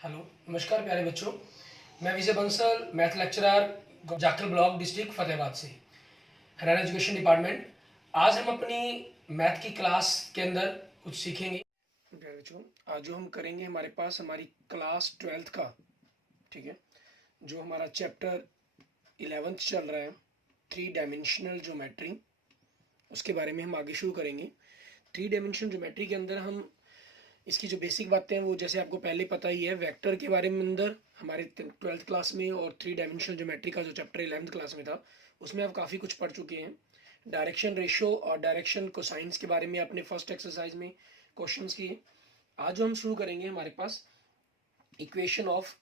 Hello, नमस्कार प्यारे बच्चों। मैं Vijay Bansal, math lecturer, Jakhal block, district Fatehabad से, हरियाणा एजुकेशन डिपार्टमेंट। आज हम अपनी मैथ की क्लास के अंदर कुछ सीखेंगे। प्यारे बच्चों, आज जो हम करेंगे हमारे पास हमारी क्लास 12th का, ठीक है, जो हमारा चैप्टर 11th चल रहा है, 3 डायमेंशनल ज्योमेट्री, उसके बारे में हम आगे शुरू करेंगे। 3 डायमेंशनल ज्योमेट्री के अंदर हम इसकी जो बेसिक बातें हैं वो जैसे आपको पहले पता ही है, वेक्टर के बारे में अंदर हमारे 12th क्लास में, और 3 डायमेंशनल ज्योमेट्री का जो चैप्टर 11th क्लास में था उसमें आप काफ़ी कुछ पढ़ चुके हैं। डायरेक्शन रेशो और डायरेक्शन कोसाइंस के बारे में आपने फर्स्ट एक्सरसाइज में क्वेश्चंस किए। आज जो हम शुरू करेंगे हमारे पास इक्वेशन ऑफ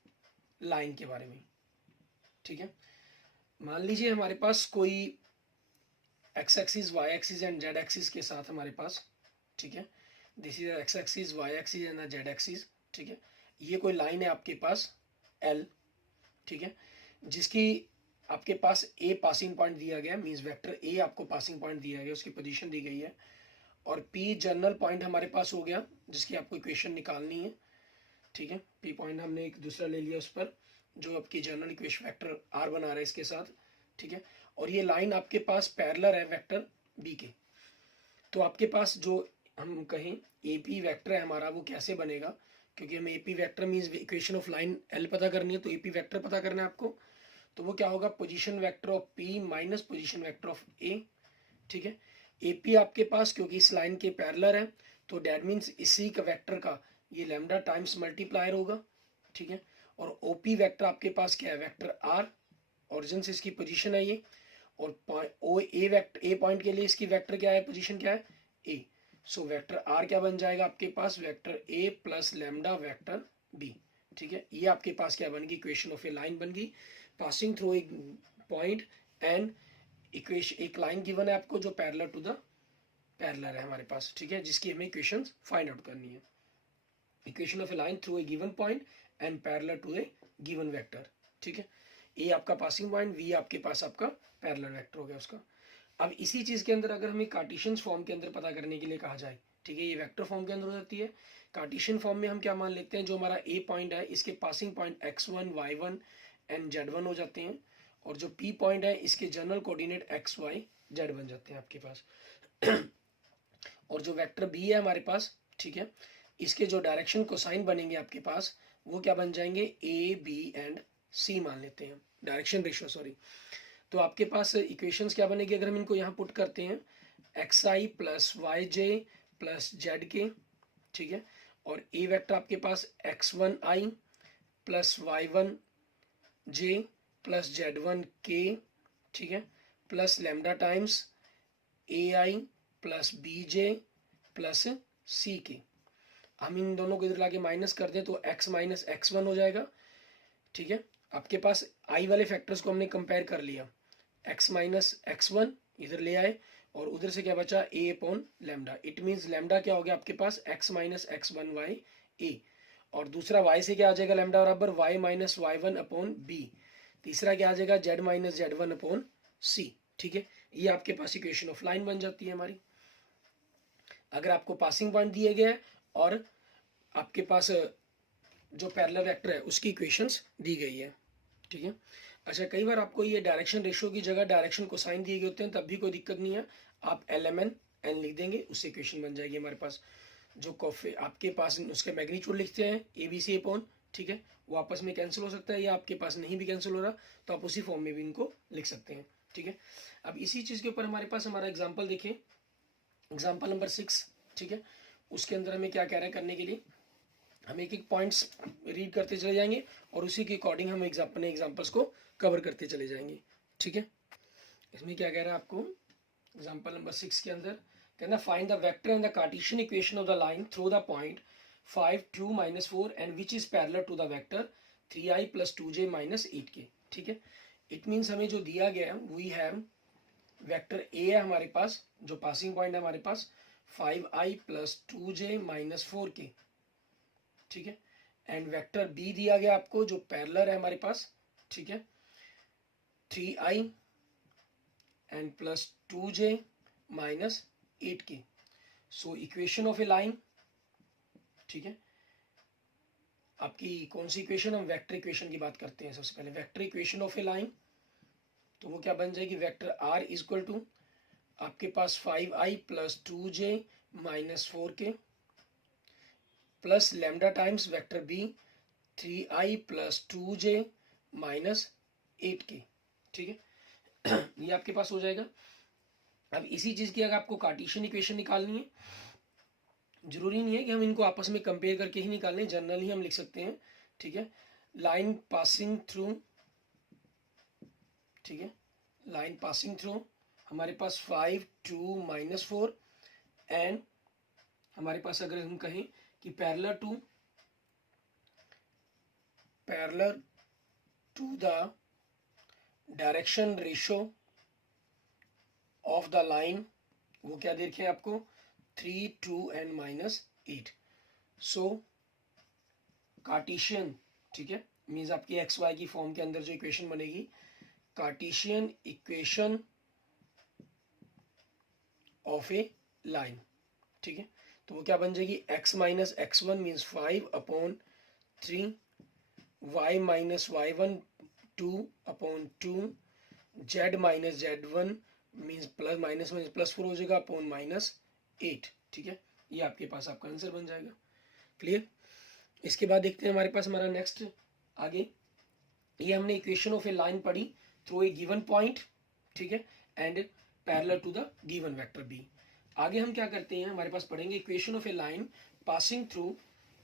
लाइन के बारे में, ठीक है। मान लीजिए हमारे पास कोई X axis, Y axis and Z axis के साथ हमारे पास, ठीक है, this is X axis, Y axis and Z axis, ठीक है। ये कोई लाइन है आपके पास एल, ठीक है, जिसकी आपके पास ए पासिंग पॉइंट दिया गया, मींस वेक्टर ए आपको पासिंग पॉइंट दिया गया, उसकी पोजीशन दी गई है, और पी जनरल पॉइंट हमारे पास हो गया जिसकी आपको इक्वेशन निकालनी है, ठीक है। पी पॉइंट हमने एक दूसरा ले लिया उस पर, जो आपकी जनरल इक्वेशन वेक्टर आर बना रहा है इसके साथ, ठीक है। और ये लाइन आपके पास पैरेलल है वेक्टर बी के। तो आपके पास जो हम कहें ए पी वैक्टर है हमारा, वो कैसे बनेगा, क्योंकि हमें A P vector means equation of line L पता करनी है, तो ए पी वैक्टर पता करना है आपको। तो वो क्या होगा, position vector of P minus position vector of A, ठीक है। ए पी आपके पास क्योंकि इस लाइन के पैरेलल है, तो डेट मीन्स इसी का वेक्टर का ये लैम्डा टाइम्स मल्टीप्लायर होगा, ठीक है। और ओ पी वैक्टर आपके पास क्या है, वेक्टर आर, ओरिजिन से इसकी पोजीशन है ये, और ओ ए वेक्टर ए पॉइंट के लिए इसकी वेक्टर क्या है, पोजीशन क्या है, ए। सो वेक्टर आर क्या बन जाएगा आपके पास, vector A plus lambda vector B, ठीक है। ये आपके पास क्या बन गई, इक्वेशन ऑफ ए लाइन बन गई passing through A point, and equation एक लाइन गिवन है आपको जो पैरेलल टू द पैरेलल है हमारे पास, ठीक है, जिसकी हमें इक्वेशन फाइंड आउट करनी है। Equation of a line through a given point and parallel to a given vector, ठीक है। ए आपका पासिंग पॉइंट, वी आपके पास आपका पैरेलल वेक्टर हो गया उसका। अब इसी चीज के अंदर अगर हमें कार्टेशियन फॉर्म के अंदर पता करने के लिए कहा जाए, ठीक है, ये वेक्टर फॉर्म के अंदर हो जाती है। कार्टेशियन फॉर्म में हम क्या मान लेते हैं, जो हमारा ए पॉइंट है इसके passing point x1 y1 and z1 हो जाते हैं, और जो p पॉइंट है इसके general coordinate x y z बन जाते हैं आपके पास। और जो वेक्टर b है हमारे पास, ठीक है, इसके जो डायरेक्शन कोसाइन बनेंगे आपके पास, वो क्या बन जाएंगे, ए बी एंड सी मान लेते हैं, डायरेक्शन रेशियो, सॉरी। तो आपके पास इक्वेशंस क्या बनेगी अगर हम इनको यहाँ पुट करते हैं, एक्स आई प्लस वाई जे प्लस जेड के, ठीक है। और ए वेक्टर आपके पास एक्स वन आई प्लस वाई वन जे प्लस जेड वन के, ठीक है, प्लस लेमडा टाइम्स ए आई प्लस बी जे प्लस सी के। हम इन दोनों को इधर लाके माइनस कर दें तो x माइनस एक्स वन हो जाएगा, ठीक है। आपके पास आई वाले फैक्टर्स को हमने कंपेयर कर लिया, x माइनस एक्स वन इधर ले आए, और उधर से क्या बचा, a upon lambda. It means lambda क्या हो गया आपके पास, x minus x one by a, और दूसरा y से क्या आ जाएगा, लैम्डा बराबर y minus y one upon b. तीसरा क्या आ जाएगा, z minus z one upon c, ठीक है। ये आपके पास इक्वेशन ऑफ लाइन बन जाती है हमारी, अगर आपको पासिंग पॉइंट दिए गए और आपके पास जो पैरेलल वेक्टर है उसकी इक्वेशंस दी गई है, ठीक है। अच्छा, कई बार आपको ये डायरेक्शन रेशियो की जगह डायरेक्शन कोसाइन दिए गए होते हैं, तब भी कोई दिक्कत नहीं है, आप एल एम एन एन लिख देंगे, उससे इक्वेशन बन जाएगी हमारे पास। जो कॉफी आपके पास उसके मैग्नीट्यूड लिखते हैं ए बी सी अपॉन, ठीक है, वो आपस में कैंसिल हो सकता है, या आपके पास नहीं भी कैंसिल हो रहा तो आप उसी फॉर्म में भी इनको लिख सकते हैं, ठीक है। अब इसी चीज़ के ऊपर हमारे पास हमारा एग्जाम्पल देखें, एग्जाम्पल नंबर 6, ठीक है। उसके अंदर हमें क्या कह रहे हैं करने के लिए, हम एक एक पॉइंट्स रीड करते चले जाएंगे और उसी के अकॉर्डिंग हम अपने एग्जाम्पल्स को कवर करते चले जाएंगे, ठीक है। इसमें क्या कह रहा है आपको, एग्जाम्पल नंबर 6 के अंदर कहना, find the vector and the Cartesian equation of the line through the point 5 2 minus 4 and which is parallel to the vector 3i plus 2j minus 8k, ठीक है। इट मीन्स हमें जो दिया गया है, वी हैव वेक्टर ए है हमारे पास, जो पासिंग पॉइंट है हमारे पास 5i plus 2j minus 4k, ठीक है। एंड वेक्टर बी दिया गया आपको जो पैरेलल है हमारे पास, ठीक है, 3i and plus 2j minus 8k। So equation of a line, ठीक है, आपकी कौन सी इक्वेशन, हम वेक्टर इक्वेशन की बात करते हैं सबसे पहले। Vector equation of a line, तो वो क्या बन जाएगी, vector are is equal to आपके पास 5i plus 2j minus 4k plus lambda times vector B 3i plus 2j minus 8k। ठीक है, ये आपके पास हो जाएगा। अब इसी चीज की अगर आपको कार्टेशियन इक्वेशन निकालनी है, जरूरी नहीं है कि हम इनको आपस में कंपेयर करके ही निकालें, जनरली हम लिख सकते हैं। ठीक है, लाइन पासिंग थ्रू, ठीक है, लाइन पासिंग थ्रू हमारे पास 5 2 माइनस 4 एंड हमारे पास अगर हम कहें कि parallel to the direction ratio of the line, वो क्या दे रखे हैं आपको, 3 2 एंड माइनस 8। सो कार्टेशियन, ठीक है, मीन्स आपकी एक्स वाई की फॉर्म के अंदर जो इक्वेशन बनेगी, Cartesian equation of a line. ठीक है, तो वो क्या बन जाएगी, x minus x1 means 5 upon 3, y minus y1 2 upon 2, z minus z1 means plus minus minus plus 4 हो जाएगा अपॉन माइनस 8। ठीक है, ये आपके पास आपका आंसर बन जाएगा। क्लियर। इसके बाद देखते हैं हमारे पास हमारा नेक्स्ट आगे, ये हमने इक्वेशन ऑफ ए लाइन पढ़ी थ्रू ए गिवन पॉइंट, ठीक है, and parallel to the given vector B. आगे हम क्या करते हैं, हमारे पास पढ़ेंगे equation of a line passing through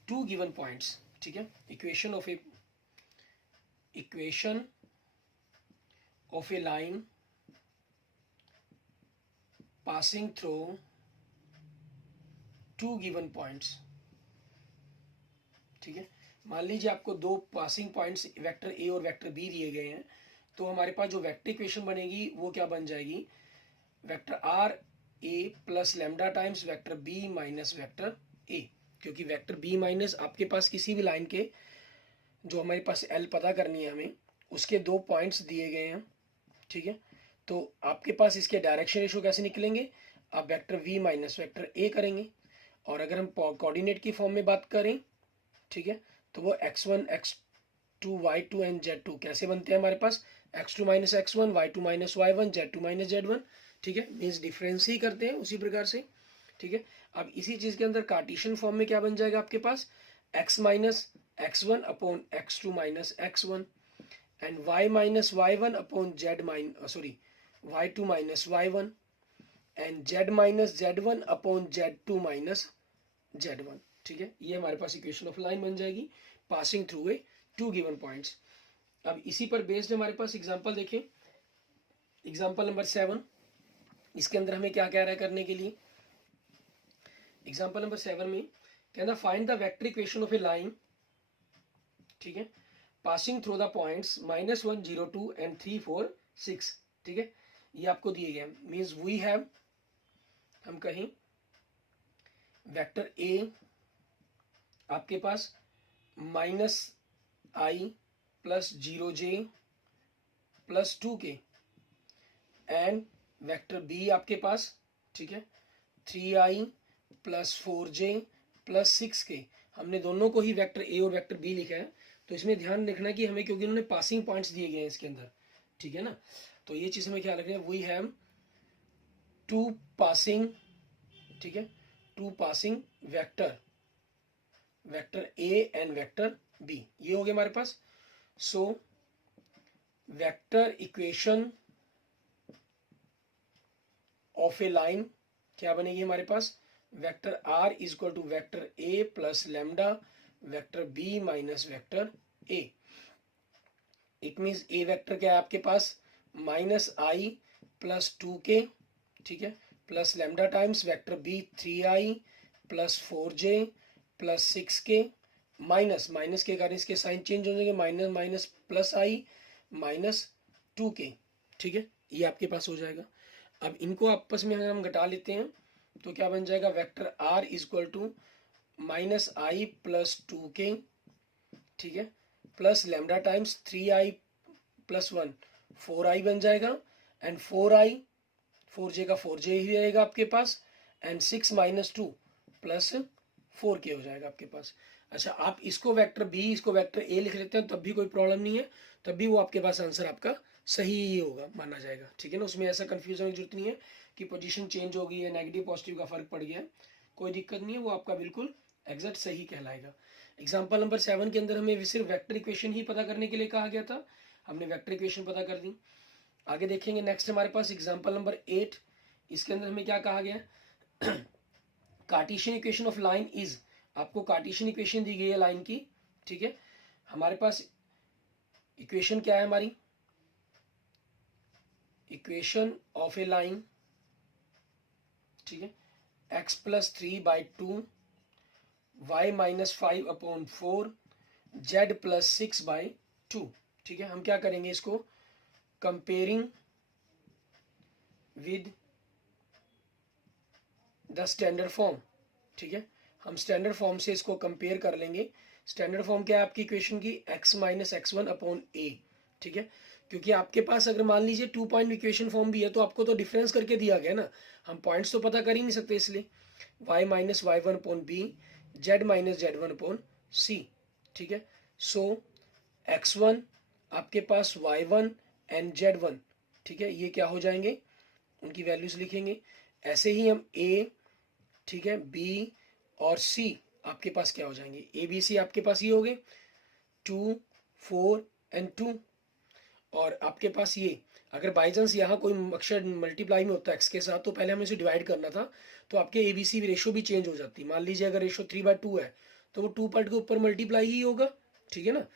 two given points. ठीक है, equation of a line passing through two given points. ठीक है, मान लीजिए आपको दो पासिंग पॉइंट्स वेक्टर ए और वेक्टर बी दिए गए हैं, तो हमारे पास जो वेक्टर इक्वेशन बनेगी वो क्या बन जाएगी, vector R A plus lambda times vector B minus vector A. क्योंकि वेक्टर बी माइनस आपके पास किसी भी लाइन के, जो हमारे पास एल पता करनी है हमें, उसके दो पॉइंट्स दिए गए हैं। ठीक है, तो आपके पास इसके डायरेक्शन रेशो कैसे निकलेंगे, आप vector V minus vector A करेंगे। और अगर हम कोऑर्डिनेट की फॉर्म में बात करें, ठीक है, तो वो x1 x2 y2 and z2 कैसे बनते हैं हमारे पास, x2 minus x1 y2 minus y1 z2 minus z1। ठीक है, मीन्स डिफरेंस ही करते हैं उसी प्रकार से। ठीक है, अब इसी चीज के अंदर कार्टेशियन फॉर्म में क्या बन जाएगा आपके पास, x minus x1 upon x2 minus x1 and y minus y1 upon z minus y2 minus y1 and z minus z1 upon z2 minus z1। ठीक है, ये हमारे पास इक्वेशन ऑफ लाइन बन जाएगी passing through a two given points. अब इसी पर based हमारे पास एग्जांपल देखें, एग्जांपल नंबर 7। इसके अंदर हमें क्या कह रहा है करने के लिए, एग्जांपल नंबर 7 में कहना find the vector equation of a line, ठीक है, passing through the points -1 0 2 and 3 4 6। ठीक है, ये आपको दिए गए, मीन्स वी हैव, हम कहें वेक्टर ए आपके पास -i plus 0j plus 2k and vector B आपके पास, ठीक है, 3i plus 4j plus 6k। हमने दोनों को ही वेक्टर ए और वेक्टर बी लिखा है, तो इसमें ध्यान रखना कि हमें, क्योंकि उन्होंने पासिंग पॉइंट्स दिए गए हैं इसके अंदर, ठीक है ना, तो ये चीज हमें ख्याल रखना है। वी हैव टू पासिंग, ठीक है, two passing vector A and vector B, ये हो गया हमारे पास। So vector equation of a line क्या बनेगी हमारे पास, vector are is equal to vector A plus lambda vector B minus vector A. It means A vector क्या है आपके पास, -i प्लस 2k, ठीक है, plus lambda times vector B 3i plus 4j plus 6k, minus के कारण इसके sign change हो जाएंगे, माइनस माइनस प्लस आई माइनस 2k। ठीक है, ये आपके पास हो जाएगा। अब इनको आपस में अगर हम घटा लेते हैं तो क्या बन जाएगा, vector r is equal to -i plus 2k, ठीक है, plus lambda times 3i plus 1 4i बन जाएगा एंड 4j का 4j ही रहेगा आपके पास एंड 6 माइनस 2 प्लस 4k हो जाएगा आपके पास। अच्छा, आप इसको वेक्टर बी, इसको वेक्टर ए लिख लेते हैं तब भी कोई प्रॉब्लम नहीं है, तब भी वो आपके पास आंसर आपका सही ही होगा, माना जाएगा। ठीक है ना, उसमें ऐसा कन्फ्यूजन की जरूरत नहीं है कि पोजीशन चेंज हो गई है, नेगेटिव पॉजिटिव का फर्क पड़ गया है, कोई दिक्कत नहीं है, वो आपका बिल्कुल एग्जैक्ट सही कहलाएगा। एग्जाम्पल नंबर 7 के अंदर हमें सिर्फ वेक्टर इक्वेशन ही पता करने के लिए कहा गया था, हमने वेक्टर इक्वेशन पता कर दी। आगे देखेंगे नेक्स्ट हमारे पास एग्जाम्पल नंबर 8, इसके अंदर हमें क्या कहा गया है Cartesian equation of line is, आपको कार्टेशियन इक्वेशन दी गई है लाइन की। ठीक है, हमारे पास इक्वेशन क्या है हमारी, इक्वेशन ऑफ ए लाइन, ठीक है, x+3/2 y-5/4 z+6/2। ठीक है, हम क्या करेंगे इसको comparing with the standard form. ठीक है, हम स्टैंडर्ड फॉर्म से इसको कंपेयर कर लेंगे। स्टैंडर्ड फॉर्म क्या है आपकी इक्वेशन की, x-x1/a। ठीक है, क्योंकि आपके पास अगर मान लीजिए 2 पॉइंट इक्वेशन फॉर्म भी है तो आपको तो डिफरेंस करके दिया गया ना, हम पॉइंट्स तो पता कर ही नहीं सकते, इसलिए y-y1/b z-z1/c। ठीक है, सो x1 आपके पास y1 एंड z1, ठीक है, ये क्या हो जाएंगे, उनकी वैल्यूज लिखेंगे। ऐसे ही हम a, ठीक है, b और c आपके पास क्या हो जाएंगे, a b c आपके पास ये हो गए 2 4 एंड 2। और आपके पास ये अगर बाई चांस यहाँ कोई अक्षर मल्टीप्लाई में होता है एक्स के साथ तो पहले हमें इसे डिवाइड करना था, तो आपके ए बी सी रेशो भी चेंज हो जाती। मान लीजिए अगर रेशो 3/2 है तो वो 2 पार्ट के ऊपर मल्टीप्लाई ही होगा। ठीक है ना,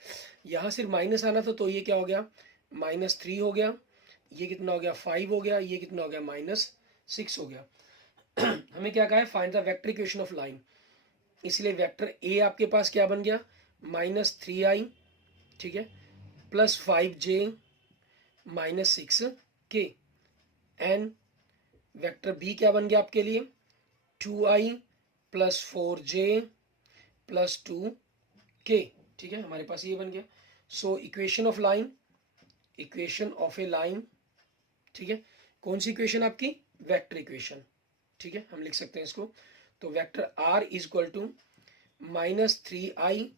यहाँ सिर्फ माइनस आना था तो ये क्या हो गया, -3 हो गया, ये कितना हो गया 5 हो गया, ये कितना हो गया -6 हो गया। हमें क्या कहा है, find the vector equation of line, इसलिए वेक्टर ए आपके पास क्या बन गया -3i, ठीक है, +5j -6k, and vector B क्या बन गया आपके लिए 2i +4j +2k। ठीक है, हमारे पास ये बन गया। So equation of line, equation of a line, ठीक है, कौन सी इक्वेशन आपकी, वेक्टर इक्वेशन। ठीक है, हम लिख सकते हैं इसको, तो vector r is equal to -3i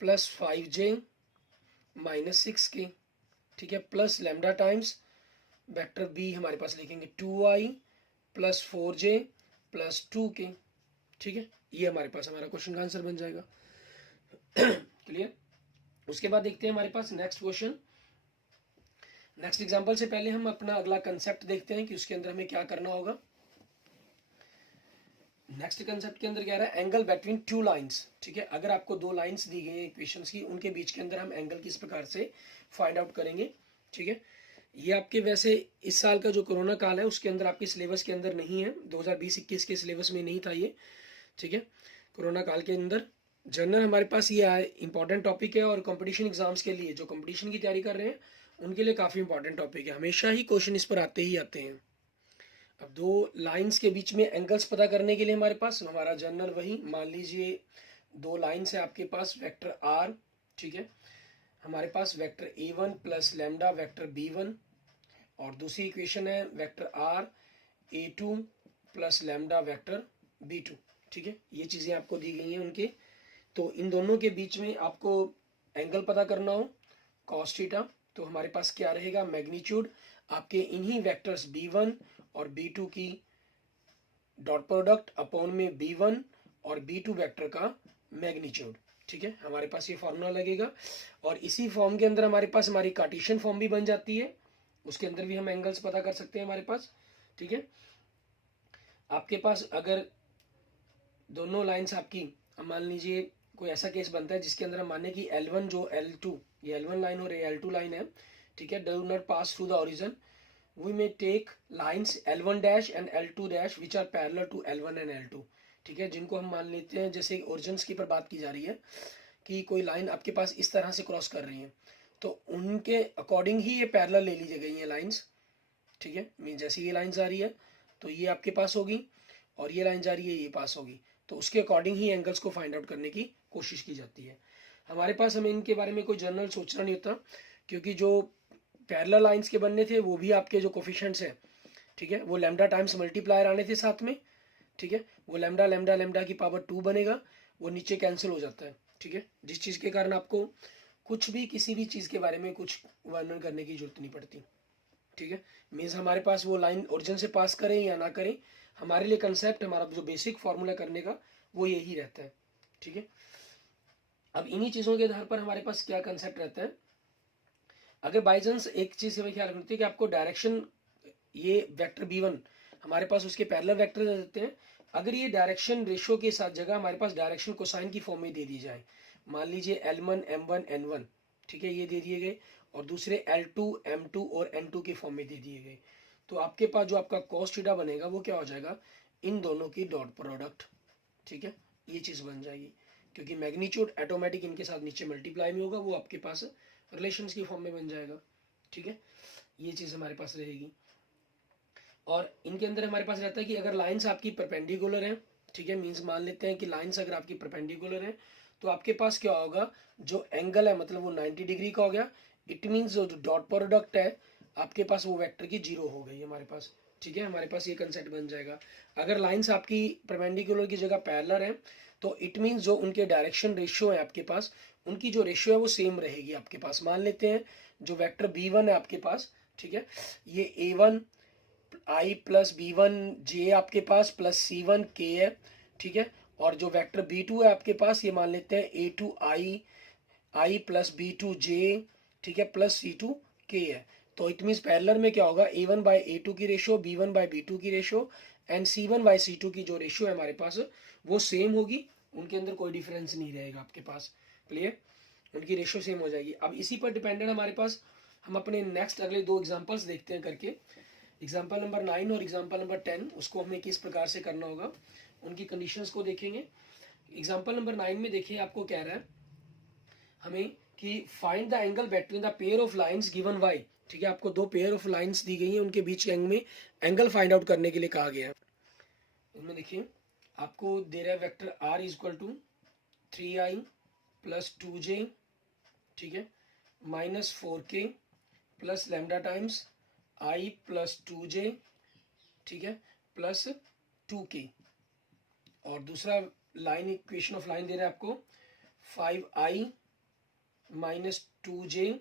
+5j -6k, ठीक है, plus lambda times vector b हमारे पास लिखेंगे 2i +4j +2k। ठीक है, ये हमारे पास हमारा क्वेश्चन का आंसर बन जाएगा। क्लियर। उसके बाद देखते हैं हमारे पास नेक्स्ट क्वेश्चन। नेक्स्ट एग्जांपल से पहले हम अपना अगला कंसेप्ट देखते हैं कि उसके अंदर हमें क्या करना होगा। नेक्स्ट कंसेप्ट के अंदर क्या रहा है, एंगल बिटवीन टू लाइंस। ठीक है, अगर आपको दो लाइंस दी गई हैं इक्वेशंस की, उनके बीच के अंदर हम एंगल किस प्रकार से फाइंड आउट करेंगे। ठीक है, ये आपके वैसे इस साल का जो कोरोना काल है उसके अंदर आपके सिलेबस के अंदर नहीं है, 2020-21 के सिलेबस में नहीं था ये। ठीक है, कोरोना काल के अंदर जनरल हमारे पास ये इंपॉर्टेंट टॉपिक है, और कंपटीशन एग्जाम्स के लिए जो कंपटीशन की तैयारी कर रहे हैं उनके लिए काफ़ी इंपॉर्टेंट टॉपिक है, हमेशा ही क्वेश्चन इस पर आते ही आते हैं। अब दो लाइंस के बीच में एंगल्स पता करने के लिए हमारे पास हमारा जनरल वही, मान लीजिए दो लाइंस है आपके पास वेक्टर आर। ठीक है, हमारे पास vector a1 plus lambda vector b1, और दूसरी इक्वेशन है vector r a2 plus lambda vector b2। ठीक है, ये चीज़ें आपको दी गई हैं उनके, तो इन दोनों के बीच में आपको एंगल पता करना हो cos थीटा, तो हमारे पास क्या रहेगा, मैग्नीट्यूड आपके इन्हीं वेक्टर्स b1 और b2 की डॉट प्रोडक्ट अपॉन में b1 और b2 वेक्टर का मैग्नीट्यूड। ठीक है, हमारे पास ये फॉर्मूला लगेगा, और इसी फॉर्म के अंदर हमारे पास हमारी कार्टेशियन फॉर्म भी बन जाती है, उसके अंदर भी हम एंगल्स पता कर सकते हैं हमारे पास। ठीक है, आपके पास अगर दोनों लाइंस आपकी, मान लीजिए कोई ऐसा केस बनता है जिसके अंदर हम माने कि L1 जो L2, ये L1 लाइन और ये L2 लाइन है। ठीक है, do not pass through the origin, we may take lines L1 dash and L2 dash which are parallel to L1 and L2। ठीक है, जिनको हम मान लेते हैं, जैसे ओरिजिन्स की पर बात की जा रही है कि कोई लाइन आपके पास इस तरह से क्रॉस कर रही है, तो उनके अकॉर्डिंग ही ये पैरेलल ले ली गई है लाइंस। ठीक है, मीन जैसे ये लाइंस आ रही है तो ये आपके पास होगी, और ये लाइन जा रही है ये पास होगी, तो उसके अकॉर्डिंग ही एंगल्स को फाइंड आउट करने की कोशिश की जाती है। हमारे पास हमें इनके बारे में कोई जनरल सोचना नहीं होता, क्योंकि जो पैरेलल लाइंस के बनने थे वो भी आपके जो कोफिशिएंट्स हैं, ठीक है, वो लैम्डा टाइम्स मल्टीप्लायर आने थे साथ में। ठीक है, वो लैम्डा लैम्डा लैम्डा की पावर 2 बनेगा, वो नीचे कैंसिल हो जाता है, ठीक है, जिस चीज़ के कारण आपको कुछ भी किसी भी चीज़ के बारे में कुछ वर्णन करने की जरूरत नहीं पड़ती। ठीक है, मीन्स हमारे पास वो लाइन ओरिजिन से पास करें या ना करें, हमारे लिए कंसेप्ट, हमारा जो बेसिक फॉर्मूला करने का वो यही रहता है। ठीक है, अब इन्हीं चीज़ों के आधार पर हमारे पास क्या कंसेप्ट रहता है, अगर बाई चांस एक चीज़ हमें ख्याल रखती है कि आपको डायरेक्शन, ये वेक्टर b1 हमारे पास उसके पैरेलल वेक्टर दे देते हैं, अगर ये डायरेक्शन रेशियो के साथ जगह हमारे पास डायरेक्शन कोसाइन की फॉर्म में दे दी जाए, मान लीजिए L1 M1 N1, ठीक है, ये दे दिए गए, और दूसरे L2 M2 और N2 के फॉर्म में दे दिए गए, तो आपके पास जो आपका cos थीटा बनेगा वो क्या हो जाएगा, इन दोनों की डॉट प्रोडक्ट। ठीक है, ये चीज़ बन जाएगी, क्योंकि मैग्नीट्यूड ऑटोमेटिक इनके साथ नीचे मल्टीप्लाई में होगा, वो आपके पास रिलेशंस की फॉर्म में बन जाएगा। ठीक है, ये चीज़ हमारे पास रहेगी। और इनके अंदर हमारे पास रहता है कि अगर लाइंस आपकी परपेंडिकुलर हैं, ठीक है, मींस मान लेते हैं कि लाइंस अगर आपकी परपेंडिकुलर हैं, तो आपके पास क्या होगा, जो एंगल है मतलब वो 90 डिग्री का हो गया, इट मीन्स जो डॉट प्रोडक्ट है आपके पास वो वेक्टर की जीरो हो गई हमारे पास। ठीक है, हमारे पास ये कंसेप्ट बन जाएगा। अगर लाइंस आपकी परपेंडिकुलर की जगह पैरेलल है, तो इट मीन्स जो उनके डायरेक्शन रेशियो है आपके पास, उनकी जो रेशियो है वो सेम रहेगी आपके पास। मान लेते हैं जो वेक्टर b1 है आपके पास, ठीक है, ये a1 i plus b1 j आपके पास प्लस c1 k है। ठीक है, और जो वेक्टर b2 है आपके पास, ये मान लेते हैं a2 i plus b2 j, ठीक है, प्लस c2 k है। तो इट मीन्स पैरेलल में क्या होगा, a1 बाई a2 की रेशियो, b1 बाई b2 की ratio and c1 by c2 की जो रेशियो है हमारे पास वो सेम होगी, उनके अंदर कोई डिफरेंस नहीं रहेगा आपके पास। क्लियर, उनकी रेशियो सेम हो जाएगी। अब इसी पर डिपेंडेंट हमारे पास, हम अपने नेक्स्ट अगले दो एग्जांपल्स देखते हैं करके, एग्जाम्पल नंबर 9 और एग्जाम्पल नंबर 10, उसको हमें किस प्रकार से करना होगा, उनकी कंडीशंस को देखेंगे। एग्जाम्पल नंबर 9 में देखिए, आपको कह रहा है हमें कि find the angle between the pair of lines given by. ठीक है, आपको दो पेयर ऑफ लाइंस दी गई हैं, उनके बीच के एंगल में एंगल फाइंड आउट करने के लिए कहा गया है। इनमें देखिए आपको दे रहा है vector r is equal to 3i plus 2j, ठीक है, minus 4k plus lambda times i plus 2j, ठीक है, प्लस 2k, और दूसरा लाइन इक्वेशन ऑफ लाइन दे रहा है आपको 5i minus 2j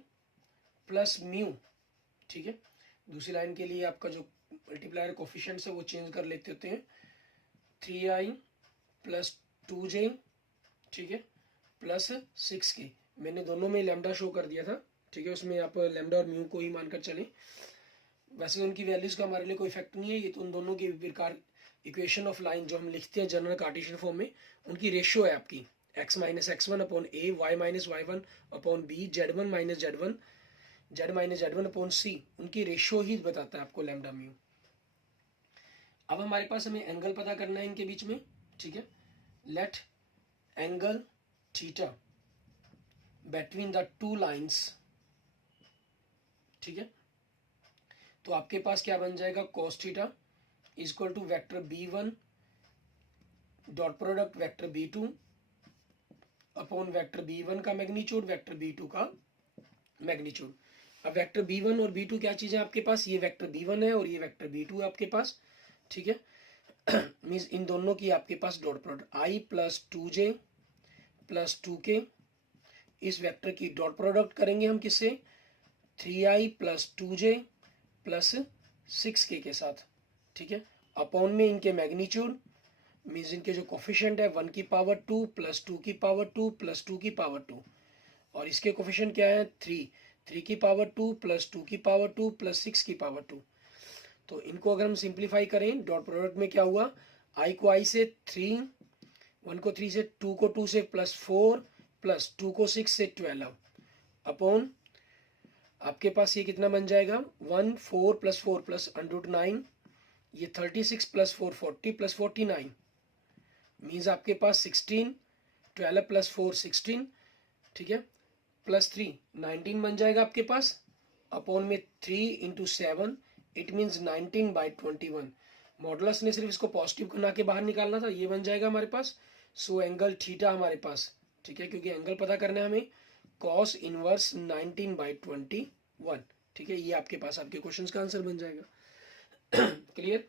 plus mu. ठीक है, दूसरी लाइन के लिए आपका जो मल्टीप्लायर कोफिशिएंट्स है वो चेंज कर लेते होते हैं, 3i प्लस 2j, ठीक है, प्लस 6k। मैंने दोनों में लैम्डा शो कर दिया था, ठीक है, उसमें आप लैम्डा और म्यू को ही मानकर चलें। वैसे उनकी वैल्यूज का हमारे लिए कोई इफेक्ट नहीं है, ये तो उन दोनों के प्रकार इक्वेशन ऑफ लाइन जो हम लिखते हैं जनरल कार्टेशियन फॉर्म में, उनकी रेशियो है आपकी x minus x1 upon a, y minus y1 upon b, z1 minus z1, z minus z1 upon c, उनकी रेशियो ही बताता है आपको लैम्डा म्यू। अब हमारे पास हमें एंगल पता करना है इनके बीच में। ठीक है, let angle theta between the two lines, ठीक है, तो आपके पास क्या बन जाएगा, cos theta is equal to vector b1 dot product vector b2 upon vector b1 का मैग्नीट्यूड वेक्टर b2 का मैग्नीट्यूड। अब वेक्टर b1 और b2 क्या चीज़ है आपके पास, ये वेक्टर b1 है और ये वेक्टर b2 है आपके पास। ठीक है, मीन्स इन दोनों की आपके पास dot product i plus 2j plus 2k, इस वेक्टर की डॉट प्रोडक्ट करेंगे हम किससे, 3i plus 2j plus 6k के साथ। ठीक है, अपॉन में इनके मैग्नीट्यूड, मीन्स इनके जो कोफिशिएंट है 1 की पावर 2 प्लस 2 की पावर 2 प्लस 2 की पावर 2, और इसके कोफिशिएंट क्या है 3 की पावर 2 प्लस 2 की पावर 2 प्लस 6 की पावर 2। तो इनको अगर हम सिंप्लीफाई करें, डॉट प्रोडक्ट में क्या हुआ, i को i से 3, 1 को 3 से, 2 को 2 से प्लस 4 प्लस 2 को 6 से 12 अपॉन आपके पास ये कितना बन जाएगा 1 4 प्लस 4 प्लस √9, ये 36 प्लस 4 40 प्लस 49, मीन्स आपके पास 16, 12 प्लस 4 16, ठीक है, प्लस 3 19 बन जाएगा आपके पास, अपॉन में 3 into 7, it means 19 by 21। Modulus ने सिर्फ इसको पॉजिटिव बना के बाहर निकालना था, ये बन जाएगा हमारे पास। सो एंगल थीटा हमारे पास, ठीक है, क्योंकि एंगल पता करना है हमें, कॉस इनवर्स 19 बाई 21। ठीक है, ये आपके पास आपके क्वेश्चन का आंसर बन जाएगा। क्लियर।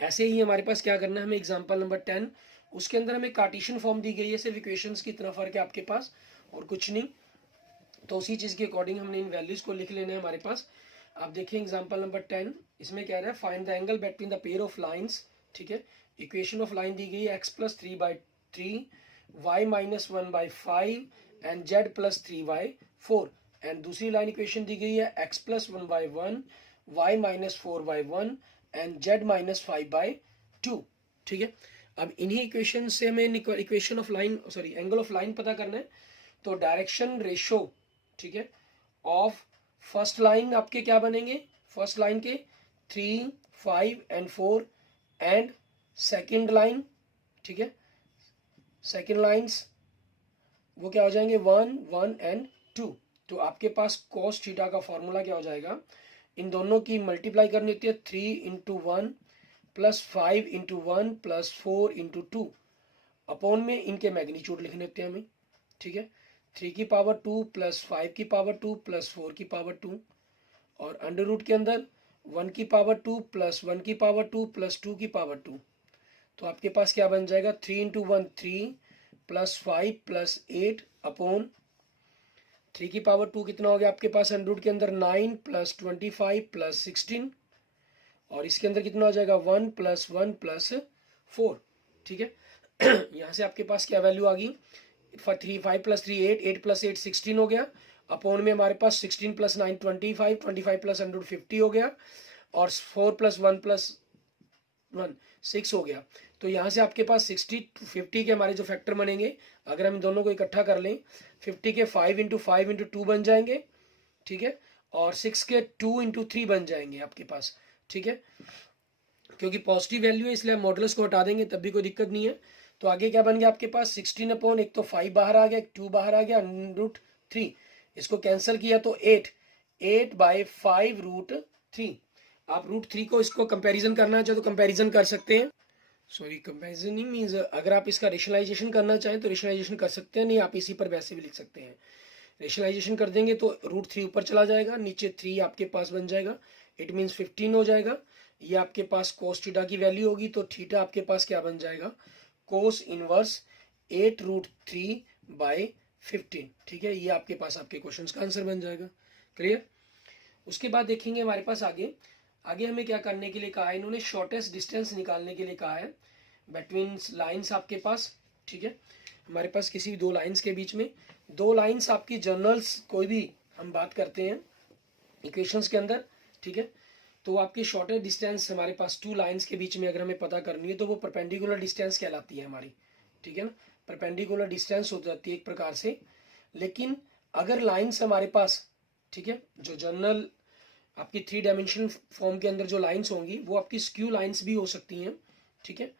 ऐसे ही हमारे पास क्या करना है, हमें एग्जाम्पल नंबर 10 उसके अंदर हमें कार्टेशियन फॉर्म दी गई है, सिर्फ इक्वेशंस की इतना फर्क है आपके पास और कुछ नहीं। तो उसी चीज़ के अकॉर्डिंग हमने इन वैल्यूज़ को लिख लेने हैं हमारे पास। आप देखिए एग्जांपल नंबर 10, इसमें कह रहा है find the angle between the pair of lines. ठीक है, इक्वेशन ऑफ लाइन दी गई है x+3/3, y-1/5 and z+3/4, and दूसरी लाइन इक्वेशन दी गई है x+1/1, y-4/1 एंड z-5/2। ठीक है, अब इन्हीं इक्वेशन से हमें equation of line angle of line पता करना है। तो डायरेक्शन रेशो, ठीक है, ऑफ फर्स्ट लाइन आपके क्या बनेंगे, फर्स्ट लाइन के 3, 5 एंड 4 एंड सेकेंड लाइन, ठीक है, सेकेंड लाइन्स वो क्या हो जाएंगे 1, 1 एंड 2। तो आपके पास cos थीटा का फॉर्मूला क्या हो जाएगा, इन दोनों की मल्टीप्लाई करनी होती है 3 × 1 प्लस 5 × 1 प्लस 4 × 2 अपॉन में इनके मैग्नीट्यूड लिखने होते हैं हमें। ठीक है, 3 की पावर 2 प्लस 5 की पावर 2 प्लस 4 की पावर 2 और अंडर रूट के अंदर 1 की पावर 2 प्लस 1 की पावर 2 प्लस 2 की पावर 2। तो आपके पास क्या बन जाएगा 3 × 1 3 प्लस 5 प्लस 8 अपॉन 3 की पावर 2 कितना हो गया आपके पास अंडर रूट के अंदर 9 प्लस 25 प्लस 16 और इसके अंदर कितना हो जाएगा 1 + 1 + 4। ठीक है, यहाँ से आपके पास क्या वैल्यू आ गई 3, 5 + 3 8, 8 + 8 16 हो गया, अपॉन में हमारे पास 16 + 9 25, 25 + 100 50 हो गया और 4 + 1 + 1 6 हो गया। तो यहाँ से आपके पास 60 50 के हमारे जो फैक्टर बनेंगे, अगर हम दोनों को इकट्ठा कर लें 50 के 5 × 5 × 2 बन जाएंगे। ठीक है, और 6 के 2 × 3 बन जाएंगे आपके पास। ठीक है, क्योंकि पॉजिटिव वैल्यू है इसलिए मॉडुलस को हटा देंगे तब भी कोई दिक्कत नहीं है। तो आगे क्या बन गया आपके पास 16 अपॉन एक तो 5 बाहर आ गया, एक 2 बाहर आ गया, √3 इसको कैंसिल किया तो 8/5 √3। आप √3 को इसको कंपैरिजन करना चाहे तो कंपैरिजन कर सकते हैं। सॉरी, कंपैरिजन नहीं मीन्स अगर आप इसका रेशनलाइजेशन करना चाहें तो रेशनलाइजेशन कर सकते हैं, नहीं आप इसी पर वैसे भी लिख सकते हैं। रेशनलाइजेशन कर देंगे तो √3 ऊपर चला जाएगा, नीचे 3 आपके पास बन जाएगा, इट मीन्स 15 हो जाएगा। ये आपके पास cos थीटा की वैल्यू होगी तो थीटा आपके पास क्या बन जाएगा cos इनवर्स 8 √3/15। ठीक है, ये आपके पास आपके क्वेश्चन का आंसर बन जाएगा। क्लियर। उसके बाद देखेंगे हमारे पास आगे हमें क्या करने के लिए कहा है, इन्होंने शॉर्टेस्ट डिस्टेंस निकालने के लिए कहा है बिटवीन लाइंस आपके पास। ठीक है, हमारे पास किसी भी दो लाइंस के बीच में, दो लाइंस आपकी जर्नल्स कोई भी हम बात करते हैं इक्वेशंस के अंदर। ठीक है, तो आपकी शॉर्टेस्ट डिस्टेंस हमारे पास 2 लाइंस के बीच में अगर हमें पता करनी है तो वो परपेंडिकुलर डिस्टेंस कहलाती है हमारी। ठीक है ना, परपेंडिकुलर डिस्टेंस हो जाती है एक प्रकार से। लेकिन अगर लाइंस हमारे पास, ठीक है, जो जर्नल आपकी 3 डायमेंशन फॉर्म के अंदर जो लाइंस होंगी वो आपकी स्क्यू लाइंस भी हो सकती हैं। ठीक है,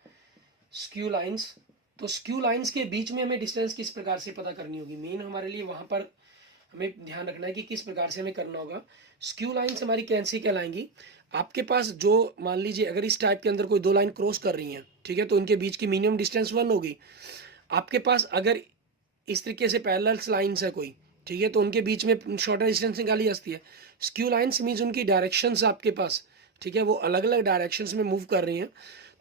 स्क्यू लाइंस, तो स्क्यू लाइंस के बीच में हमें डिस्टेंस किस प्रकार से पता करनी होगी, मेन हमारे लिए वहां पर हमें ध्यान रखना है कि किस प्रकार से हमें करना होगा। स्क्यू लाइंस हमारी कैसी कहलाएंगी, आपके पास जो मान लीजिए अगर इस टाइप के अंदर कोई दो लाइन क्रॉस कर रही हैं, ठीक है, तो उनके बीच की मिनिमम डिस्टेंस 1 होगी। आपके पास अगर इस तरीके से पैरेलल लाइंस है कोई, ठीक है, तो उनके बीच में शॉर्टर डिस्टेंस निकाली जाती है। स्क्यू लाइंस मीन्स उनकी डायरेक्शंस आपके पास, ठीक है, वो अलग अलग डायरेक्शंस में मूव कर रही हैं,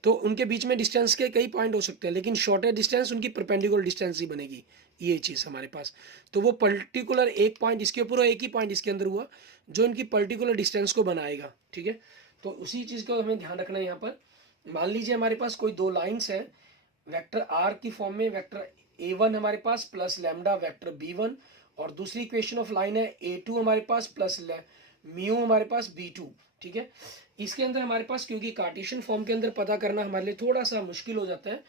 तो उनके बीच में डिस्टेंस के कई पॉइंट हो सकते हैं, लेकिन शॉर्टर डिस्टेंस उनकी परपेंडिकुलर डिस्टेंस ही बनेगी, ये चीज़ हमारे पास। तो वो पर्टिकुलर एक पॉइंट इसके ऊपर और एक ही पॉइंट इसके अंदर हुआ जो इनकी पर्टिकुलर डिस्टेंस को बनाएगा। ठीक है, तो उसी चीज़ को हमें ध्यान रखना है यहाँ पर। मान लीजिए हमारे पास कोई दो लाइन्स हैं वेक्टर आर की फॉर्म में, वेक्टर a1 हमारे पास प्लस लैम्डा वेक्टर b1, और दूसरी इक्वेशन ऑफ लाइन है a2 हमारे पास प्लस म्यू हमारे पास b2। ठीक है, इसके अंदर हमारे पास क्योंकि कार्टेशियन फॉर्म के अंदर पता करना हमारे लिए थोड़ा सा मुश्किल हो जाता है,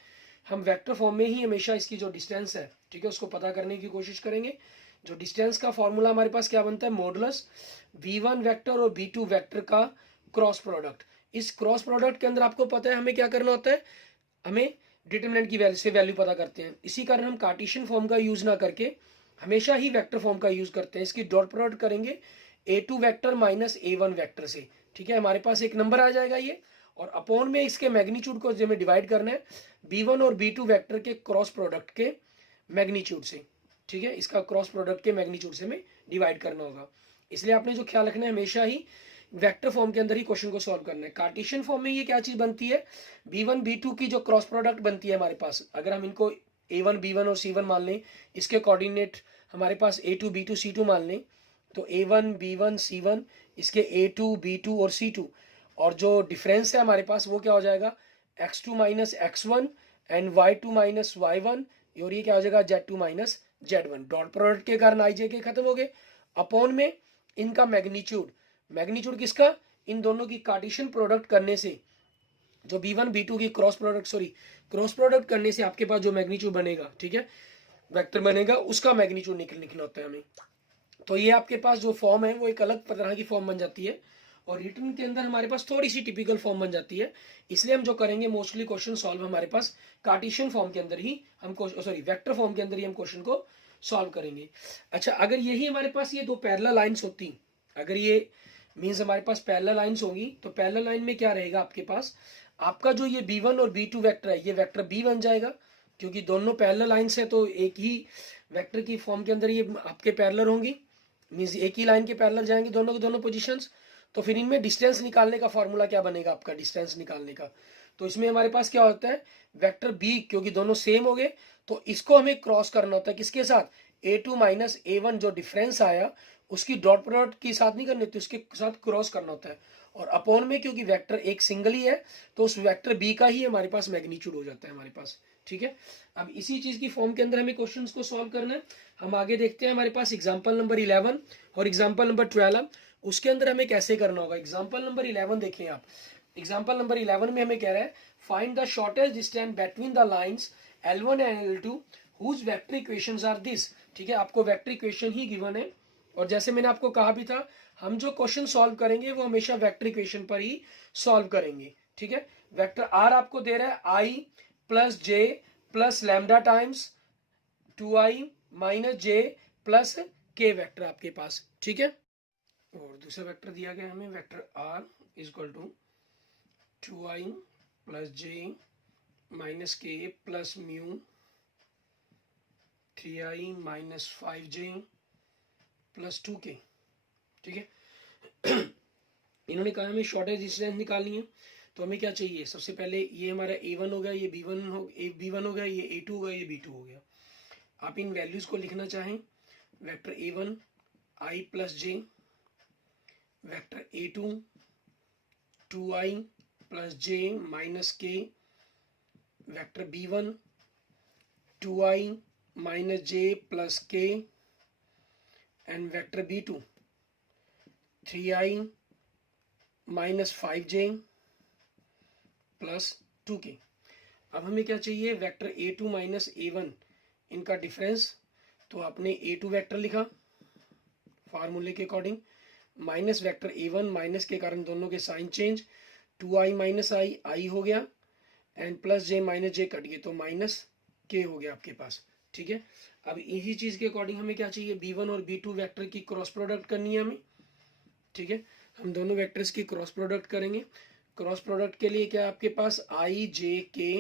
हम वेक्टर फॉर्म में ही हमेशा इसकी जो डिस्टेंस है, ठीक है, उसको पता करने की कोशिश करेंगे। जो डिस्टेंस का फॉर्मूला हमारे पास क्या बनता है, मॉडुलस v1 वेक्टर और v2 वेक्टर का क्रॉस प्रोडक्ट। इस क्रॉस प्रोडक्ट के अंदर आपको पता है हमें क्या करना होता है, हमें डिटरमिनेंट की वैल्यू से वैल्यू पता करते हैं। इसी कारण हम कार्टेशियन फॉर्म का यूज ना करके हमेशा ही वेक्टर फॉर्म का यूज करते हैं। इसकी डॉट प्रोडक्ट करेंगे a2 vector minus a1 vector से। ठीक है, हमारे पास एक नंबर आ जाएगा ये, और अपॉन में इसके मैग्नीट्यूड को हमें डिवाइड करना है b1 और b2 वेक्टर के क्रॉस प्रोडक्ट के मैग्नीट्यूड से। ठीक है, इसका क्रॉस प्रोडक्ट के मैग्नीट्यूड से हमें डिवाइड करना होगा। इसलिए आपने जो ख्याल रखना है हमेशा ही वेक्टर फॉर्म के अंदर ही क्वेश्चन को सॉल्व करना है। कार्टेशियन फॉर्म में ये क्या चीज बनती है, b1 b2 की जो क्रॉस प्रोडक्ट बनती है हमारे पास, अगर हम इनको a1 b1 और c1 मान लें, इसके कोऑर्डिनेट हमारे पास a2 b2 c2 मान लें, तो a1 b1 c1 इसके a2 b2 और c2, और जो डिफरेंस है हमारे पास वो क्या हो जाएगा, x2 minus x1 and y2 minus y1, और ये क्या हो जाएगा z2 minus z1। Dot product के कारण आई जे के खत्म हो गए, अपॉन में इनका मैग्नीट्यूड, मैग्नीट्यूड किसका, इन दोनों की कार्टेशियन प्रोडक्ट करने से जो b1 b2 की क्रॉस प्रोडक्ट करने से आपके पास जो मैग्नीट्यूड बनेगा, ठीक है, वेक्टर बनेगा, उसका मैग्नीट्यूड निकलना होता है हमें। तो ये आपके पास जो फॉर्म है वो एक अलग तरह की फॉर्म बन जाती है, और रिटर्न के अंदर हमारे पास थोड़ी सी टिपिकल फॉर्म बन जाती है। इसलिए हम जो करेंगे मोस्टली क्वेश्चन सॉल्व हमारे पास कार्टेशियन फॉर्म के अंदर ही हम वेक्टर फॉर्म के अंदर ही हम क्वेश्चन को सॉल्व करेंगे। अच्छा, अगर यही हमारे पास ये दो पैरेलल लाइंस होती, अगर ये मीन्स हमारे पास पैरेलल लाइंस होंगी, तो पैरेलल लाइन में क्या रहेगा आपके पास, आपका जो ये b1 और b2 वेक्टर है, ये वेक्टर b बन जाएगा, क्योंकि दोनों पैरेलल लाइंस है तो एक ही वेक्टर की फॉर्म के अंदर ये आपके पैरेलल होंगी, मीन्स एक ही लाइन के पैरेलल जाएंगे दोनों के दोनों पोजीशंस। तो फिर इनमें डिस्टेंस निकालने का फॉर्मूला क्या बनेगा आपका, डिस्टेंस निकालने का, तो इसमें हमारे पास क्या होता है, वेक्टर b, क्योंकि दोनों सेम हो गए तो इसको हमें क्रॉस करना होता है, किसके साथ, a2 माइनस a1 जो डिफरेंस आया उसकी डॉट प्रोडक्ट के साथ नहीं करनी होती, उसके साथ क्रॉस करना होता है, और अपॉन में क्योंकि वेक्टर एक सिंगल ही है तो उस वेक्टर b का ही हमारे पास मैग्नीट्यूड हो जाता है हमारे पास, ठीक है। अब इसी चीज की फॉर्म के अंदर हमें क्वेश्चंस को सॉल्व करना है। हम आगे देखते हैं, हमारे पास एग्जांपल नंबर 11 और एग्जांपल नंबर 12, उसके अंदर हमें कैसे करना होगा। एग्जांपल नंबर 11 देखें आप, एग्जांपल नंबर 11 में हमें कह रहा है find the shortest distance between the lines L1 and L2 whose vector equations are this, ठीक है, आपको वेक्टर इक्वेशन ही गिवन है, और जैसे मैंने आपको कहा भी था हम जो क्वेश्चन सॉल्व करेंगे वो हमेशा वेक्टर इक्वेशन पर ही सॉल्व करेंगे, ठीक है। वेक्टर आर आपको दे रहा है i plus j plus lambda times 2i minus j plus k vector आपके पास, ठीक है। और दूसरा वेक्टर दिया गया हमें vector are is equal to 2i plus j minus k plus mu 3i minus 5j plus 2k, ठीक है। इन्होंने कहा हमें शॉर्टेज डिस्टेंस निकालनी है, तो हमें क्या चाहिए, सबसे पहले ये हमारा a1 हो गया, ये b1 हो गया, ये a2 हो गया, ये b2 हो गया। आप इन वैल्यूज को लिखना चाहें, vector a1 i plus J, vector a2 2i plus j minus के, vector b1 2i minus j plus के, and vector b2 3i minus 5j plus 2k। अब हमें क्या चाहिए, वेक्टर a2 माइनस a1 इनका डिफरेंस, तो आपने a2 वेक्टर लिखा फार्मूले के according, minus vector a1, minus के कारण दोनों के साइन चेंज, 2i माइनस आई हो गया, and plus j minus J cut गए तो माइनस के हो गया आपके पास, ठीक है। अब इसी चीज के अकॉर्डिंग हमें क्या चाहिए, b1 और b2 वेक्टर की क्रॉस प्रोडक्ट करनी है हमें, ठीक है। हम दोनों वेक्टर्स की क्रॉस प्रोडक्ट करेंगे। क्रॉस प्रोडक्ट के लिए क्या आपके पास आई जे के,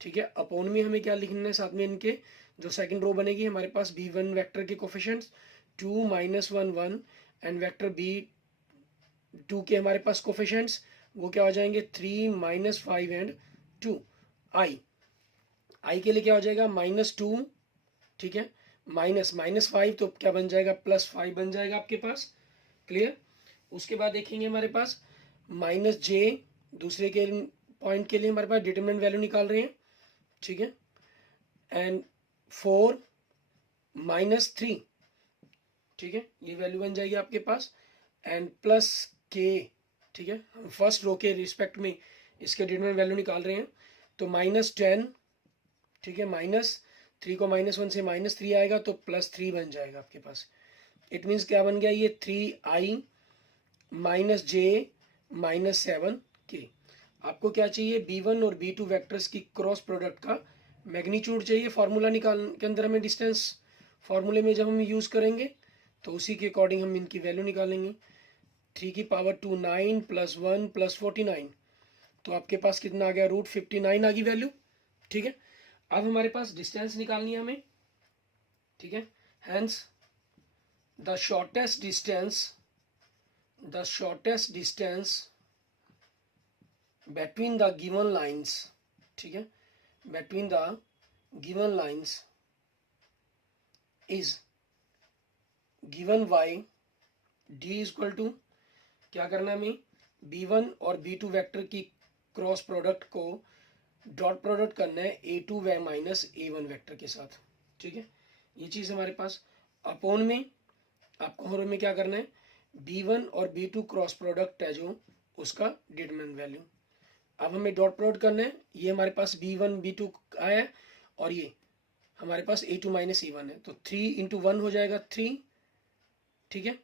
ठीक है, अपॉन में हमें क्या लिखना है साथ में इनके, जो सेकंड रो बनेगी हमारे पास b1 वेक्टर के coefficients 2 minus 1 1, and vector b2 के हमारे पास कोफिशिएंट्स वो क्या हो जाएंगे 3 माइनस 5 एंड 2। आई के लिए क्या हो जाएगा -2, ठीक है, माइनस 5 तो क्या बन जाएगा +5 बन जाएगा आपके पास, क्लियर। उसके बाद देखेंगे हमारे पास माइनस जे, दूसरे के पॉइंट के लिए हमारे पास डिटरमिनेंट वैल्यू निकाल रहे हैं, ठीक है, एंड 4 माइनस 3, ठीक है, ये वैल्यू बन जाएगी आपके पास, एंड प्लस के, ठीक है, हम फर्स्ट रो के रिस्पेक्ट में इसके डिटरमिनेंट वैल्यू निकाल रहे हैं, तो -10, ठीक है, -3 को -1 से -3 आएगा तो +3 बन जाएगा आपके पास। इट मीन्स क्या बन गया, ये 3i माइनस जे माइनस 7k। आपको क्या चाहिए, b1 और b2 वेक्टर्स की क्रॉस प्रोडक्ट का मैग्नीट्यूड चाहिए, फार्मूला निकाल के अंदर हमें डिस्टेंस फार्मूले में जब हम यूज करेंगे तो उसी के अकॉर्डिंग हम इनकी वैल्यू निकालेंगे। 3 की पावर 2 9 प्लस 1 प्लस 49, तो आपके पास कितना आ गया, √59 आ गई वैल्यू, ठीक है। अब हमारे पास डिस्टेंस निकालनी है हमें, ठीक है, hence the shortest distance the shortest distance between the given lines, ठीक है, between the given lines is given by d equal to, क्या करना है हमें, b1 और b2 वेक्टर की क्रॉस प्रोडक्ट को डॉट प्रोडक्ट करना है a2 व माइनस a1 वेक्टर के साथ, ठीक है। ये चीज़ हमारे पास अपोन में आपको हर में क्या करना है, b1 और b2 क्रॉस प्रोडक्ट है जो उसका डिटरमिनेंट वैल्यू। अब हमें डॉट प्रोडक्ट करना है, ये हमारे पास b1 b2 आया है और ये हमारे पास a2 माइनस a1 है, तो 3 इंटू 1 हो जाएगा 3, ठीक है,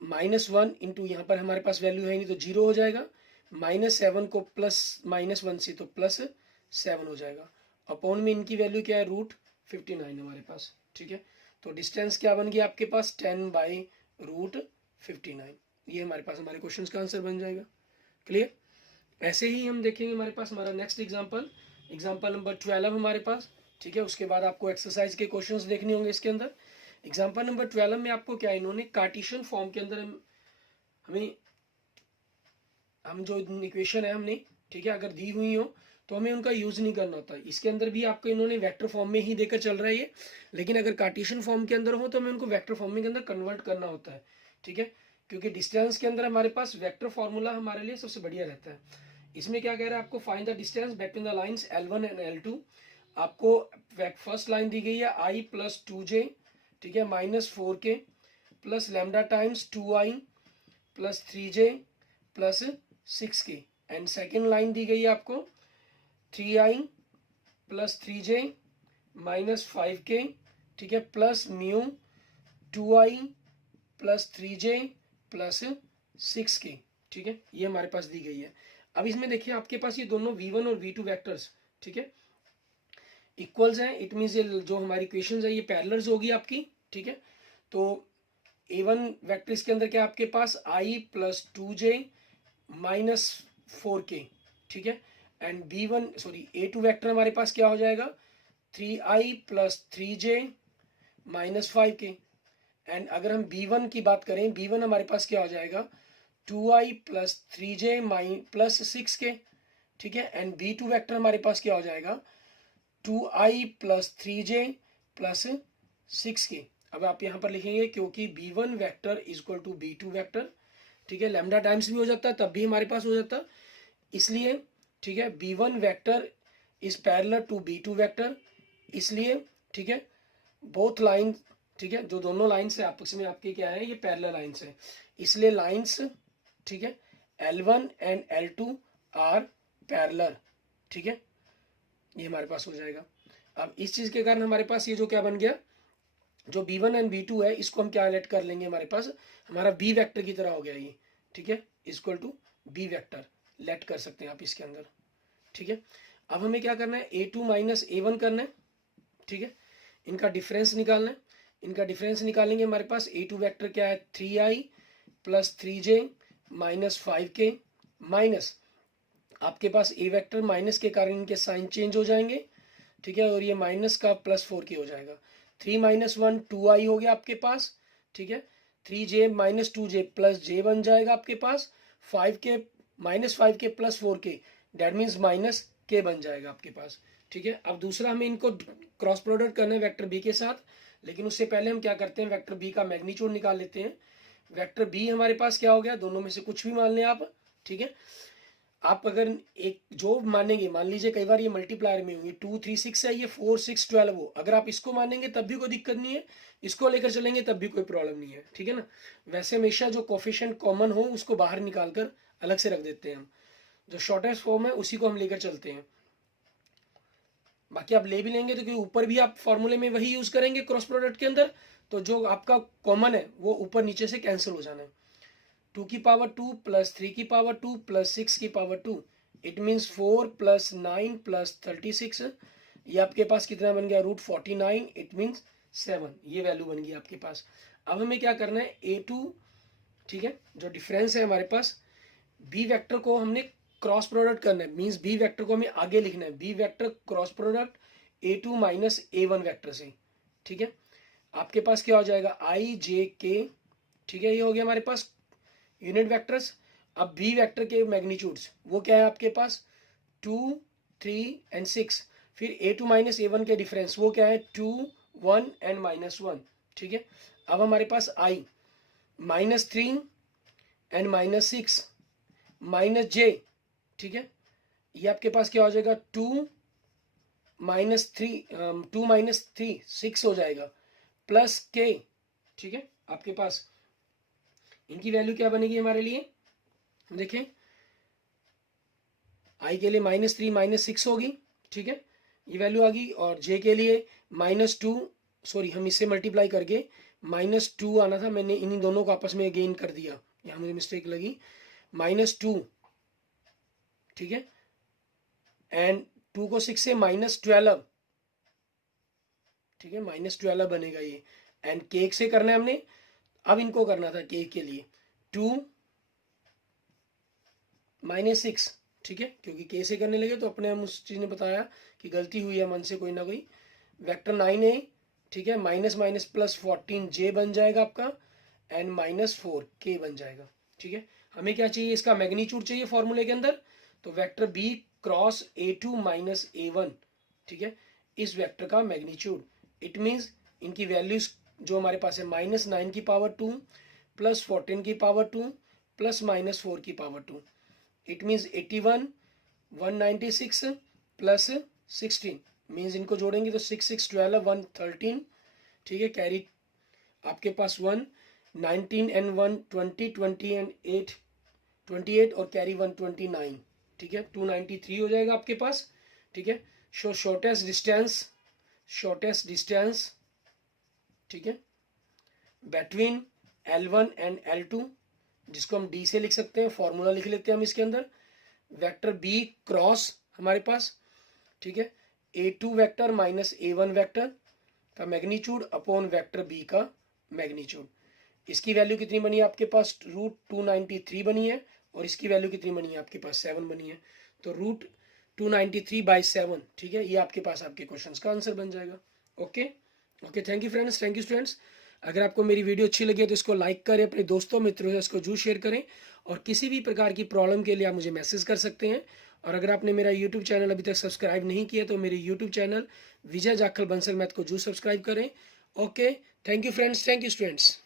-1 इंटू यहाँ पर हमारे पास वैल्यू है नहीं तो 0 हो जाएगा, -7 को प्लस -1 से तो +7 हो जाएगा, अपॉन में इनकी वैल्यू क्या है, √59 हमारे पास, ठीक है। तो डिस्टेंस क्या बन गया आपके पास, 10/√59। ये हमारे पास हमारे क्वेश्चन का आंसर बन जाएगा। क्लियर। ऐसे ही हम देखेंगे हमारे पास हमारा नेक्स्ट एग्जांपल नंबर 12 हमारे पास, ठीक है। उसके बाद आपको एक्सरसाइज के क्वेश्चंस देखने होंगे इसके अंदर। एग्जांपल नंबर 12 में आपको क्या, इन्होंने कार्टेशियन फॉर्म के अंदर हम जो इक्वेशन है हमने, ठीक है, अगर दी हुई हो तो हमें उनका यूज नहीं करना होता। इसके अंदर भी आपको इन्होंने वेक्टर फॉर्म में ही देकर चल रहा है ये, लेकिन अगर कार्टेशियन फॉर्म के अंदर हो तो हमें उनको वेक्टर फॉर्म के अंदर कन्वर्ट करना होता है, ठीक है, क्योंकि डिस्टेंस के अंदर हमारे पास वेक्टर फॉर्मूला हमारे लिए सबसे बढ़िया रहता है। इसमें क्या कह रहा है आपको, find the distance between the lines L1 and L2। आपको फर्स्ट लाइन दी गई है I + 2j, ठीक है, -4k plus lambda times 2i + 3j + 6k, and second line दी गई है आपको 3i + 3j - 5k, ठीक है, plus mu 2i + 3j + 6k, ठीक है, ये हमारे पास दी गई है। अब इसमें देखिए आपके पास ये दोनों v1 और v2 वेक्टर्स, ठीक है, इक्वल्स हैं, इट मीन्स ये जो हमारी इक्वेशंस है ये पैरेलल्स होगी आपकी, ठीक है। तो a1 वेक्टर इसके अंदर क्या आपके पास I + 2j - 4k, ठीक है, एंड a2 वेक्टर हमारे पास क्या हो जाएगा, 3i + 3j - 5k, एंड अगर हम b1 की बात करें, b1 हमारे पास क्या हो जाएगा, 2i + 3j + 6k, ठीक है, एंड b2 वेक्टर हमारे पास क्या हो जाएगा, 2i + 3j + 6k। अब आप यहाँ पर लिखेंगे क्योंकि b1 vector equal to b2 vector, ठीक है, लैम्डा टाइम्स भी हो जाता है तब भी हमारे पास हो जाता, इसलिए, ठीक है, b1 vector is parallel to b2 vector, इसलिए, ठीक है, बोथ लाइन, ठीक है, जो दोनों लाइन्स है आपस में आपके क्या है, ये पैरेलल लाइन्स है, इसलिए लाइन्स, ठीक है, L1 and L2 are parallel, ठीक है, ये हमारे पास हो जाएगा। अब इस चीज के कारण हमारे पास ये जो क्या बन गया, जो b1 एंड b2 है इसको हम क्या लेट कर लेंगे, हमारे पास हमारा b वेक्टर की तरह हो गया ये, ठीक है, equal to b vector let कर सकते हैं आप इसके अंदर, ठीक है। अब हमें क्या करना है, a2 - a1 करना है, ठीक है, इनका डिफरेंस निकालना है। इनका डिफरेंस निकालेंगे, हमारे पास a2 वेक्टर क्या है, 3i + 3j - 5k माइनस आपके पास a वेक्टर माइनस के कारण इनके साइन चेंज हो जाएंगे, ठीक है, और ये माइनस का +4k हो जाएगा, 3 - 1 2i हो गया आपके पास, ठीक है, 3j - 2j + j बन जाएगा आपके पास, 5k -5k + 4k that means -k बन जाएगा आपके पास, ठीक है। अब दूसरा हमें इनको क्रॉस प्रोडक्ट करना है वेक्टर b के साथ, लेकिन उससे पहले हम क्या करते हैं, वेक्टर b का मैग्नीट्यूड निकाल लेते हैं। वेक्टर b हमारे पास क्या हो गया, दोनों में से कुछ भी मान लें आप, ठीक है। आप अगर एक जो मानेंगे, मान लीजिए कई बार ये मल्टीप्लायर में हुई 2 3 6 है, ये 4 6 12 हो, अगर आप इसको मानेंगे तब भी कोई दिक्कत नहीं है, इसको लेकर चलेंगे तब भी कोई प्रॉब्लम नहीं है, ठीक है ना। वैसे हमेशा जो कोफिशिएंट कॉमन हो उसको बाहर निकाल कर अलग से रख देते हैं हम, जो शॉर्टेस्ट फॉर्म है उसी को हम लेकर चलते हैं। बाकी आप ले भी लेंगे तो क्योंकि ऊपर भी आप फॉर्मूले में वही यूज करेंगे क्रॉस प्रोडक्ट के अंदर, तो जो आपका कॉमन है वो ऊपर नीचे से कैंसिल हो जाना है। 2 की पावर 2 + 3 की पावर 2 + 6 की पावर 2, इट मीन्स 4 + 9 + 36, ये आपके पास कितना बन गया, √49, इट मीन्स 7, ये वैल्यू बन गई आपके पास। अब हमें क्या करना है, a2, ठीक है, जो डिफरेंस है हमारे पास, b वेक्टर को हमने क्रॉस प्रोडक्ट करना है, मीन्स b वेक्टर को हमें आगे लिखना है, b vector cross product a2 - a1 vector से, ठीक है। आपके पास क्या हो जाएगा, i j k, ठीक है, ये हो गया हमारे पास यूनिट वेक्टर्स। अब बी वेक्टर के मैग्नीट्यूड्स वो क्या है आपके पास, 2, 3 एंड 6। फिर A2 माइनस A1 के डिफरेंस वो क्या है, 2, 1 एंड -1। ठीक है, अब हमारे पास I -3 एंड -6 -j। ठीक है, ये आपके पास क्या हो जाएगा, 2 -3 6 हो जाएगा प्लस k। ठीक है, आपके पास इनकी वैल्यू क्या बनेगी हमारे लिए, देखें I के लिए -3 -6 होगी। ठीक है, ये वैल्यू आ गई। और j के लिए -2, सॉरी हम इससे मल्टीप्लाई करके -2 आना था, मैंने इन्हीं दोनों को आपस में गेन कर दिया, यहाँ मुझे मिस्टेक लगी, -2। ठीक है, एंड 2 को 6 से -12। ठीक है, -12 बनेगा ये। एंड केक से करना है हमने, अब इनको करना था केक के लिए 2 -6। ठीक है, क्योंकि के से करने लगे तो अपने हम उस चीज़ ने बताया कि गलती हुई है मन से कोई ना कोई। Vector 9a। ठीक है, -+14j बन जाएगा आपका एंड -4k बन जाएगा। ठीक है, हमें क्या चाहिए, इसका मैग्नीट्यूड चाहिए फॉर्मूले के अंदर, तो vector b cross A2 minus A1। ठीक है, इस वेक्टर का मैग्नीट्यूड, इट मीन्स इनकी वैल्यूज जो हमारे पास है -9 की पावर 2 +14 की पावर 2 +-4 की power 2। It means 81, 196 plus 16 means इनको जोड़ेंगे तो 6 6 12 113। ठीक है, कैरी आपके पास 1 19 एंड 1 20 20 एंड 8 28 और कैरी 129। ठीक है, 293 हो जाएगा आपके पास। ठीक है, शॉर्टेस्ट डिस्टेंस ठीक है बिटवीन L1 एंड L2, जिसको हम D से लिख सकते हैं, फॉर्मूला लिख लेते हैं हम इसके अंदर, वेक्टर B क्रॉस हमारे पास। ठीक है, A2 vector minus A1 vector का मैग्नीट्यूड अपॉन वेक्टर B का मैग्नीट्यूड। इसकी वैल्यू कितनी बनी है आपके पास, √293 बनी है, और इसकी वैल्यू कितनी बनी है आपके पास, 7 बनी है, तो √293/7। ठीक है, ये आपके पास आपके क्वेश्चंस का आंसर बन जाएगा। Okay okay, thank you friends, thank you students. अगर आपको मेरी वीडियो अच्छी लगी है तो इसको लाइक करें, अपने दोस्तों मित्रों से इसको जरूर शेयर करें, और किसी भी प्रकार की प्रॉब्लम के लिए आप मुझे मैसेज कर सकते हैं। और अगर आपने मेरा यूट्यूब चैनल अभी तक सब्सक्राइब नहीं किया तो मेरे यूट्यूब चैनल विजय जाखल बंसल मैथ को जरूर सब्सक्राइब करें। Okay, thank you friends, thank you students.